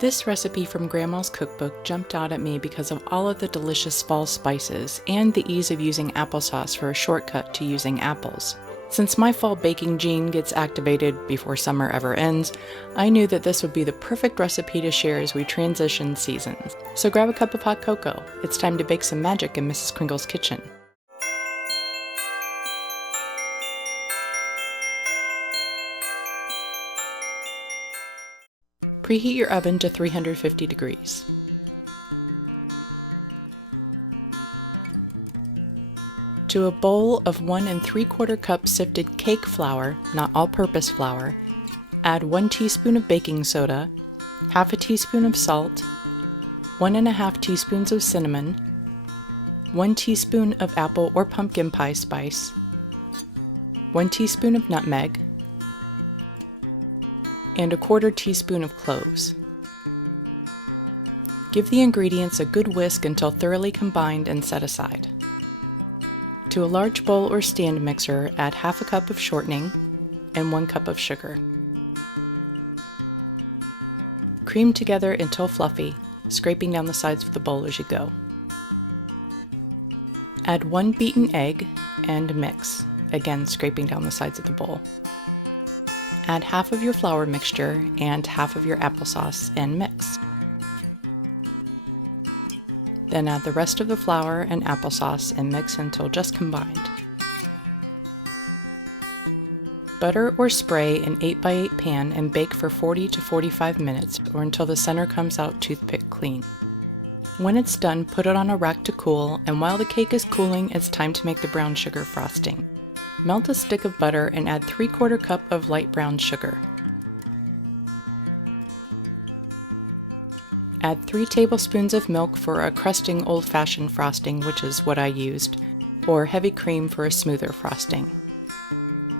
This recipe from Grandma's cookbook jumped out at me because of all of the delicious fall spices and the ease of using applesauce for a shortcut to using apples. Since my fall baking gene gets activated before summer ever ends, I knew that this would be the perfect recipe to share as we transition seasons. So grab a cup of hot cocoa. It's time to bake some magic in Mrs. Kringle's kitchen. Preheat your oven to 350 degrees. To a bowl of 1 3/4 cup sifted cake flour, not all-purpose flour, add 1 teaspoon of baking soda, half a teaspoon of salt, 1 1/2 teaspoons of cinnamon, 1 teaspoon of apple or pumpkin pie spice, 1 teaspoon of nutmeg, and 1/4 teaspoon of cloves. Give the ingredients a good whisk until thoroughly combined and set aside. To a large bowl or stand mixer, add half a cup of shortening and 1 cup of sugar. Cream together until fluffy, scraping down the sides of the bowl as you go. Add 1 beaten egg and mix, again scraping down the sides of the bowl. Add half of your flour mixture and half of your applesauce and mix. Then add the rest of the flour and applesauce and mix until just combined. Butter or spray an 8x8 pan and bake for 40 to 45 minutes or until the center comes out toothpick clean. When it's done, put it on a rack to cool, and while the cake is cooling, it's time to make the brown sugar frosting. Melt a stick of butter and add 3/4 cup of light brown sugar. Add 3 tablespoons of milk for a crusting old-fashioned frosting, which is what I used, or heavy cream for a smoother frosting.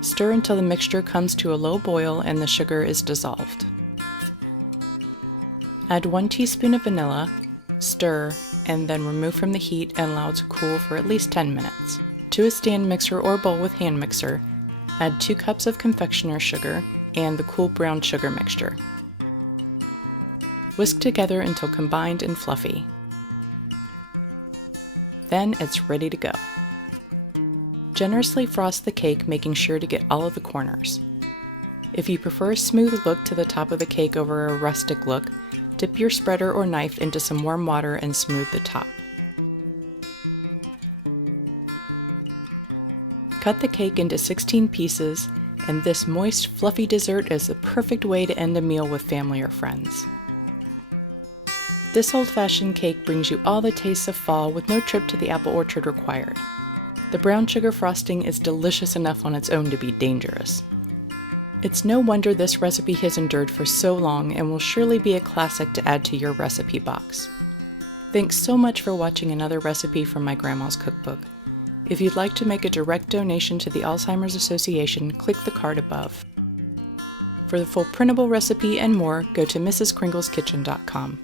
Stir until the mixture comes to a low boil and the sugar is dissolved. Add 1 teaspoon of vanilla, stir, and then remove from the heat and allow it to cool for at least 10 minutes. To a stand mixer or bowl with hand mixer, add 2 cups of confectioner's sugar and the cool brown sugar mixture. Whisk together until combined and fluffy. Then it's ready to go. Generously frost the cake, making sure to get all of the corners. If you prefer a smooth look to the top of the cake over a rustic look, dip your spreader or knife into some warm water and smooth the top. Cut the cake into 16 pieces, and this moist, fluffy dessert is the perfect way to end a meal with family or friends. This old-fashioned cake brings you all the tastes of fall with no trip to the apple orchard required. The brown sugar frosting is delicious enough on its own to be dangerous. It's no wonder this recipe has endured for so long and will surely be a classic to add to your recipe box. Thanks so much for watching another recipe from my grandma's cookbook. If you'd like to make a direct donation to the Alzheimer's Association, click the card above. For the full printable recipe and more, go to mrskringleskitchen.com.